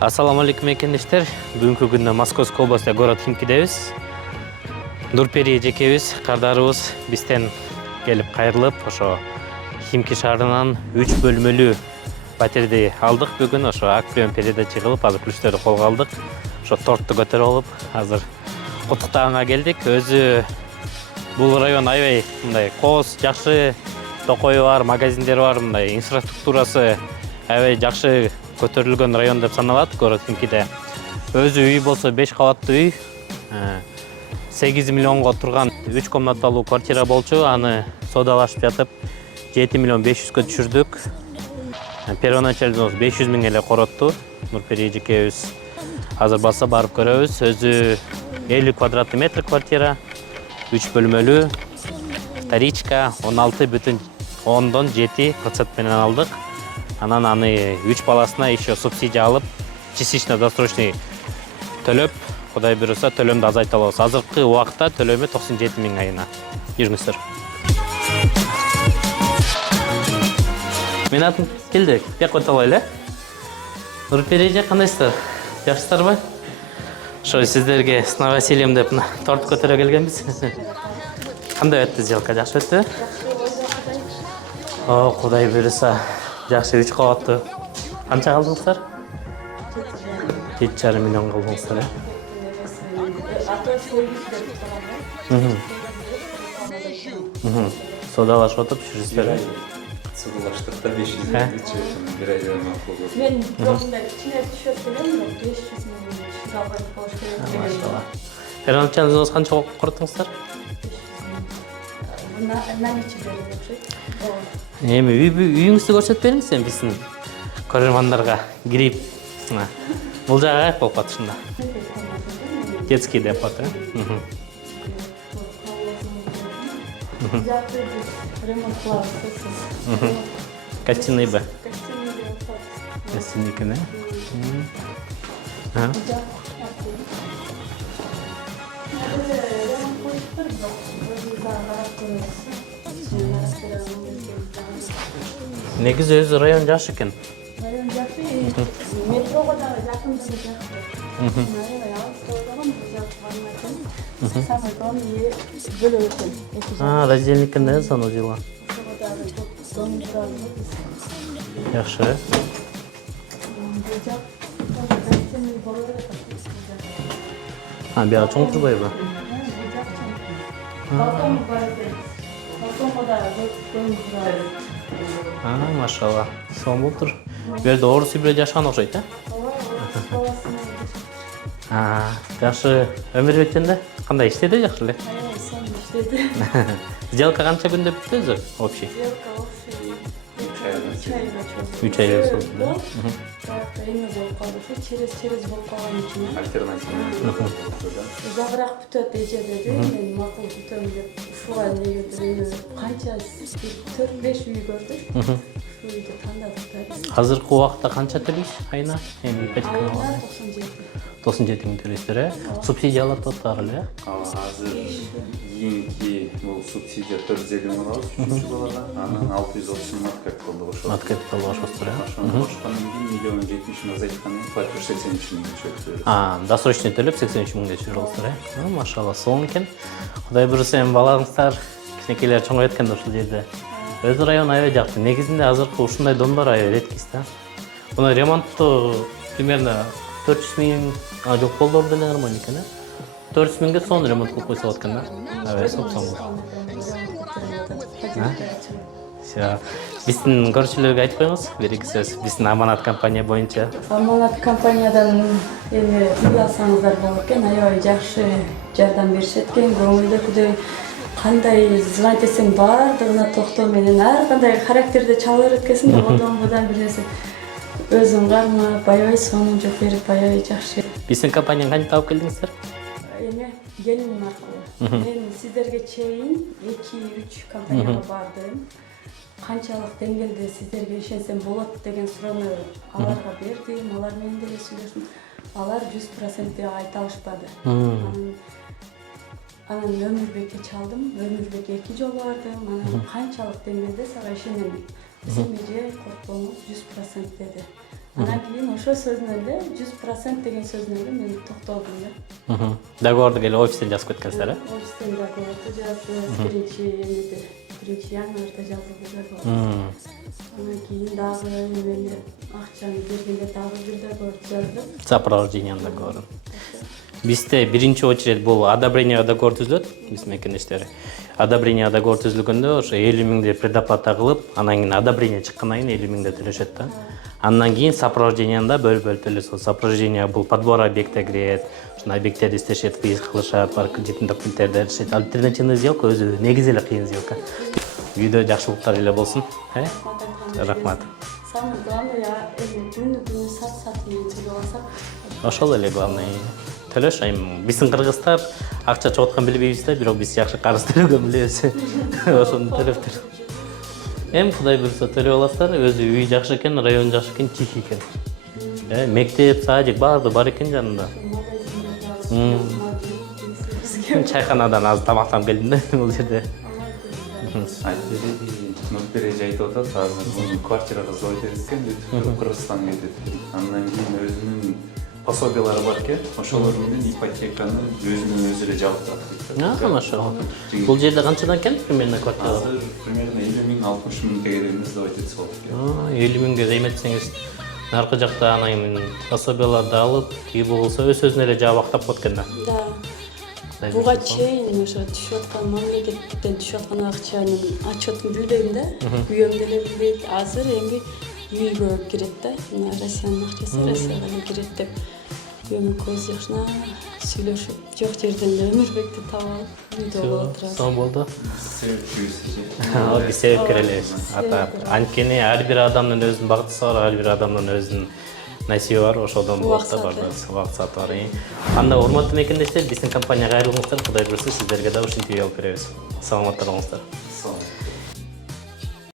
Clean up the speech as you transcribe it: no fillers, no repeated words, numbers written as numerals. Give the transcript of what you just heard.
Ассаламу алейкум экендештер. Бүгүнкү күндө Московский областта город Химкидебиз. Нурпери жекебиз, кардарыбыз бизден келип кайрылып, ошо Химки шаарынан 3 бөлмөлүү пәтерди алдык бүгүн. Ошо акприон передача кылып, азыр күчтөрдү колго алдык. Ошо тортты көтөрүп алып, азыр куттуктаганга келдик. Өзү бул район аябай мындай кооз, жакшы токою бар, магазиндери бар, мындай инфраструктурасы аябай жакшы көтөрүлгөн район деп саналат город Химкиде. Өзү үй болсо 5 кабаттуу үй. 8 миллионго турган 3 комнаталуу квартира болчу. Аны содалашып жатып 7 миллион 500 түшүрдүк. Первоначально 500 миң эле коротту. Нурпери жекебиз азыр баса барып көрөбүз. Өзү 50 квадратный метр квартира, 3 бөлмөлүү, вторичка 16,7% менен алдык. Анан аны 3 баласына еще субсидия алып, частично досрочный төлөп, Кудай буйруса төлөмдү азайта алабыз. Азыркы убакытта төлөмү 97 миң айына. Жүрүңүздөр. Мен атым келдик. Бек отолой эле. Нурпери кандайсыздар? Жакшысыздарбы? Ошо сиздерге с новосельем деп торт көтөрө келгенбиз. Кандай өттү сделка? Жакшы өттү? О, Кудай буйруса. Жакшы 3 кабаттуу. Канча калдыңыздар? 7,5 миллион калдыңыздар, э? Содалашып отуп жүрүсүздөр, э? Содалаштык да 500 миң бир айда макул болду. Мен жолунда кичине түшөт элем, 500 миң жалган болуш керек. Машалла. Первоначально канча курдуңуздар? Наличие берип окшойт. Эми үйүңүздү көрсөтүп бериңиз эми биздин көрөрмандарга кирип. Бул жагы каяк болуп калат ушунда? Детский деп атат, э? Ремонт кылабыз. Гостиный Б. Гостиный экен, э? Негизи өзү район жакшы экен. Район жакшы, метрого да жакындыгы жакшы. Самый главный бөлөк экен. Раздельник экен да саналгыла. Жакшы, э? Бияга чоң турбайбы? Балкон бар экен. Балконго да Машалла. Сонун болуптур. Бул жерде орус үй бүлө жашаган окшойт, э? Жакшы өмүр өткөн да? Кандай иштеди жакшы эле? Сделка канча күндө бүттү өзү? Общий. 3 айга чыкты. Через болуп калган үчүн. Альтернатива. Узагыраак бүтөт эжедеди. Мен макул бүтөм деп ушуга негизи канча 4-5 үй көрдүк. Ушул үйдү тандадык да. Азыркы убакытта канча төлөйсүз айына? Эми ипотека 97 миң төлөйсүздөр, э? Субсидия алат атпагыла, э? Азыр кийинки бул субсидия 450 миң алат 3 балага, анан 630 миң капиталды кошот. Капитал кошосуздар, э? Ошону кошкондон кийин 1,70 миң азайткандан кийин платеж 83 миң түшөт. Досрочный төлөп 83 миңге түшүрүп аласыздар, э? Машалла, сонун экен. Кудай буйруса эми балаңыздар кичинекейлер чоңойот экен ушул жерде. Өзү район аябай жакшы. Негизинде азыркы ушундай домдор аябай редкость да. Муну ремонтту примерно 400 миң жок болдор деле нормально экен, э? 400 миңге сонун ремонт кылып койсо болот экен да. Аябай соксон болот. Биздин көрүүчүлөргө айтып коюңуз, бир-эки сөз биздин Аманат компания боюнча. Аманат компаниядан эми үй алсаңыздар болот экен, аябай жакшы жардам беришет экен. Көңүлдөгүдөй кандай звонить этсең баардыгына токтоо менен ар кандай характерде чала берет экенсиң, одан бир нерсе өзүң кармап, аябай сонун жооп берип, аябай жакшы. Биздин компанияны кантип таап келдиңиздер? Эме келиним аркылуу. Мен сиздерге чейин 2-3 компанияга бардым. Канчалык деңгээлде сиздерге ишенсем болот деген суроону аларга бердим. Алар менен деле сүйлөштүм. Алар 100% деп айта алышпады. Анан Өмүрбекке чалдым. Өмүрбек 2 жолу бардым. Анан канчалык деңгээлде сага ишенем. Сен же коркпоңуз 100% деди. Анан кийин ошо сөзүнөн эле 100% деген сөзүнөн эле мен токтолдум да. Договорду келип офистен жазып кеткенсиздер, э? Офистен договорду жаздым, биринчи январда жазылды договор. Анан кийин дагы эмени акчаны бергенде дагы бир договор жаздым. Сопровождение договору. Бизде биринчи очередь бул одобрение договор түзүлөт, биз мекендештери. Одобрение договор түзүлгөндө ошо 50 миңди предоплата кылып, анан кийин одобрение чыккандан кийин 50 миңди төлөшөт да. Андан кийин сопровождениеда бөлүп төлөсөт. Сопровождение бул подбор объектке кирет, ушуна объекттерди иштешет, кыйын кылышат, бар кредиттин документтерди беришет. Альтернативный сделка өзү негизи эле кыйын сделка. Үйдө жакшылыктар эле болсун, э? Рахмат. Самое главное, күнү сат менен төлөп алсак, Ошол эле главный. Төлөш айым биздин кыргыздар акча чогулткан билбейбиз да, бирок биз жакшы карыз төлөгөн билебиз. Ошону төлөптүр. Кудай буюрса төлөп аласыздар, өзү үй жакшы экен, район жакшы экен, тихий экен. Мектеп, садик баары бар экен жанында. Чайханадан азыр тамактанып келдим да бул жерде. Нурпер эже айтып атат, азыр муну квартирага сдавать этет экен деп, Кыргызстанга кетет экен. Андан кийин өзүнүн пособиялары бар экен, ошолор менен ипотеканы өзүнөн өзү эле жабып турат дейт. Машалла. Бул жерде канчадан экен примерно квартира? Азыр примерно 50 миң 60 миңге чейин сдавать этсе болот экен. 50 миңге займетсеңиз, наркы жакта анан пособияларды алып, кээ болсо өзүнө эле жаап актап коет экен да. да. Буга чейин ошо түшүп аткан мамлекеттен түшүп аткан акчанын отчетун билбейм да. Үйөм деле билбейт. Азыр эми үйгө кирет да. Мына Россиянын акчасы Россияга эле кирет деп. Үйөм көз жакшына сүйлөшүп, жок жерден эле Өмүрбекти таап алып, үйдө болуп турат. Сол болду. Себепчибиз. Биз себепкер элебиз. Анткени ар бир адамдын өзүнүн багытысы бар, ар бир адамдын өзүнүн насиби бар, ошодон болот да бар. Убакыт сааты бар. Анда урматтуу мекендештер, биздин компанияга кайрылыңыздар, Кудай буюрса сиздерге да ушинтип үй алып беребиз. Саламатта болуңуздар.